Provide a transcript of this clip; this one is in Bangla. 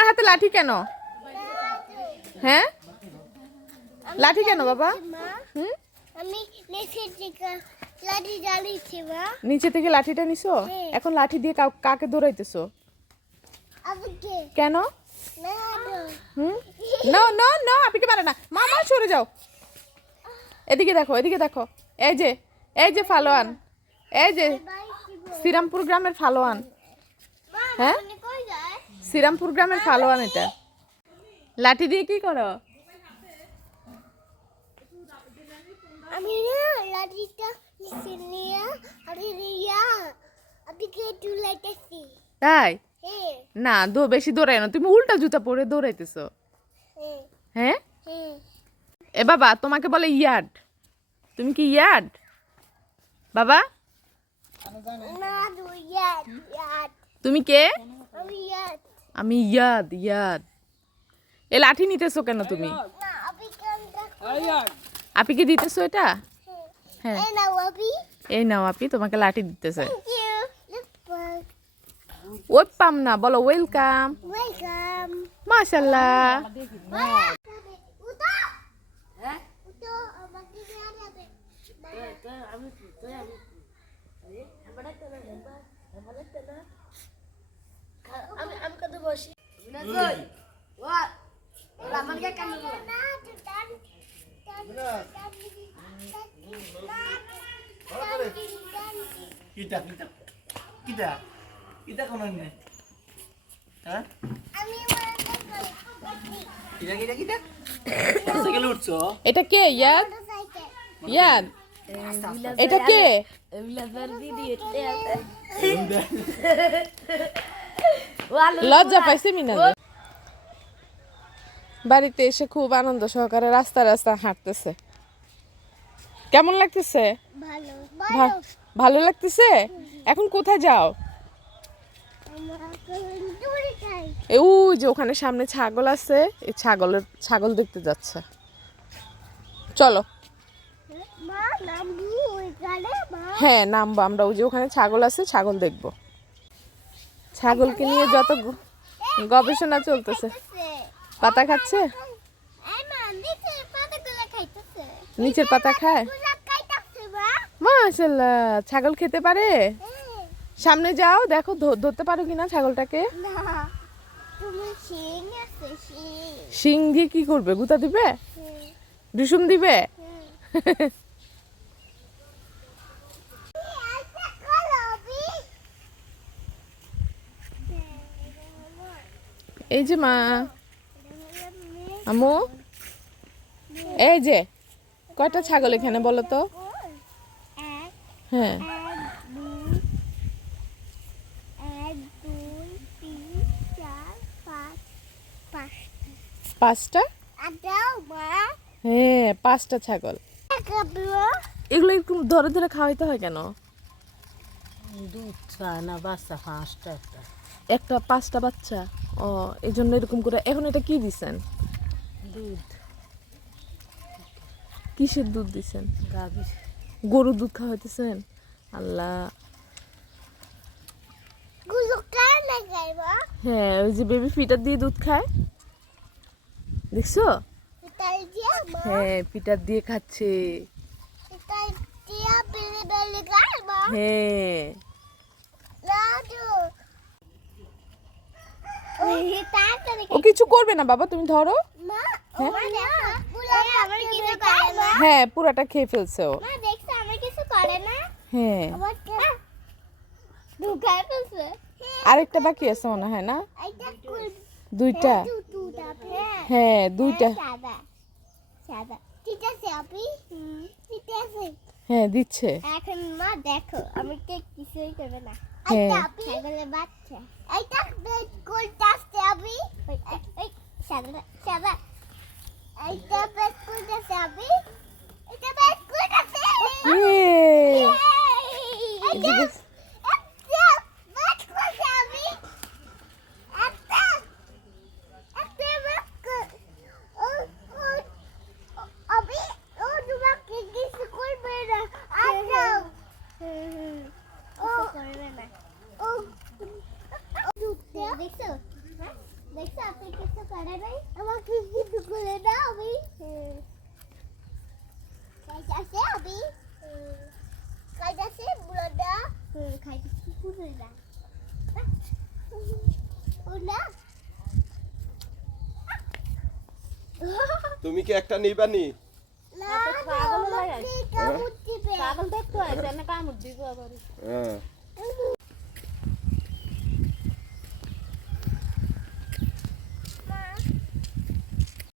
তোমার হাতে লাঠি কেন? হ্যাঁ, লাঠি কেন বাবা? হুম, আমি লাঠি জ্বালিয়েছি মা। নিচে থেকে লাঠিটা নিছো? এখন লাঠি দিয়ে কাকে দৌড়াইতেছো? আজকে কেন? না হুম, নো নো নো, আপনি পারে না। মামা সরে যাও। এদিকে দেখো, এদিকে দেখো। এই যে ফালোয়ান, এই যে শ্রীরামপুর গ্রামের ফালোয়ান। হ্যাঁ, কই যায়? শ্রীরামপুর গ্রামের ফালোয়ান এটা। লাঠি দিয়ে কি করো? আমি না লাঠিটা নিচে নিয়ে আমি নিয়া আদিকে তুলাইতেছি। তাই হ্যাঁ না, বেশি দৌড়াই না, তুমি উল্টা জুতা পরে দৌড়াইতেছো। হ্যাঁ হ্যাঁ, হ্যাঁ। এ বাবা তোমাকে বলে ইয়ার্ড, তুমি কি ইয়ার্ড বাবা? না দুইয়াত ইয়াত তুমি কে? আমি ইয়াত আমি ইয়াদ। এ লাঠি নিতেছো কেন তুমি? না আমি কান্তা আপি কি দিতেছো এটা? হ্যাঁ, এই না ওবি এই নাও আপি, তোমাকে লাঠি দিতেছে। থ্যাংক ইউ লুক ওই পাম না, বলো ওয়েলকাম। ওয়েলকাম মাশাআল্লাহ। উঠো হ্যাঁ উঠো আমাকে নিয়ে যাবে আমি আমি কত বসি Kita kono ne? Hah? Kita. Sakit lutso. এটা কে ইয়াদ? ইয়াদ, এটা কে? লজ্জা পাইছে মিনাজ। বাড়িতে এসে খুব আনন্দ সহকারে রাস্তা হাঁটতেছে। কেমন লাগতেছে? ভালো ভালো লাগতেছে। এখন কোথায় যাও? দূরে যাই ও যে ওখানে সামনে ছাগল আছে, এই ছাগল দেখতে যাচ্ছে। চলো। মা নামবু ওই গালে মা হ্যাঁ নামবো আমরা, ওই যে ওখানে ছাগল আছে, ছাগল দেখবো। ছাগলকে নিয়ে যত গবেষণা চলতেছে। পাতা খাচ্ছে, এই মা নিচে পাতাগুলো খাইতেছে নিচের পাতা খায়। গুলা খাইতেছে মা মাশাআল্লাহ, ছাগল খেতে পারে। সামনে যাও, দেখো ধরতে পারো কিনা ছাগলটাকে। না তুমি শিং আছে শিং শিং দিয়ে কি করবে? গুতা দিবে? দুষুম দিবে? এই যে মা, আমু, এই যে কয়টা ছাগল এখানে বলো তো? হ্যাঁ, 5টা। হ্যাঁ, 5টা ছাগল। এগুলো একটু ধরে ধরে খাওয়াইতে হয় কেন? দুধ খায় না বাচ্চা 5টা একটা 5টা বাচ্চা, ও এই জন্য এরকম করে। এখন এটা কি দিছেন? দুধ কিসের দুধ দিছেন? গাভীর গরুর দুধ খাওয়াইতেছেন? আল্লাহ। হ্যাঁ, ওই যে বেবি ফিটার দিয়ে দুধ খায়, দেখছো? হ্যাঁ, ফিটার দিয়ে খাচ্ছে। হ্যাঁ, ও কিছু করবে না বাবা, তুমি ধরো। হ্যাঁ, পুরাটা খেয়ে ফেলছে ও। হ্যাঁ, আরেকটা বাকি আছে মনে হয় না? 2টা। হ্যাঁ, 2টা। হ্যাঁ, দিচ্ছে। এখন মা দেখো আমি কিছুই করবে না। হ্যাঁ। ছাগলের বাচ্চা এইটা বেড করতেছে আমি এই সাদা এইটা বেড করতেছে আমি এটা বেড করতেছে ইয়ে, এইটা বেড করতেছে আমি একটা বেড ও আমি ও তোমাকে কিছু করবে না আচ্ছা ও করবে না ও দেখছো দেখছো আপনি কিছু করে নাই আমাকে কিছু করে দাও আমি খাইতাছে আমি খাইতাছে বুড়াটা খাইতাছে বুড়াটা ওনা তুমি কি একটা নিবানি? না পাগল লাগে কামুড় দিবে পাগল দেখতে হয় না কামড় দিব আবার হ্যাঁ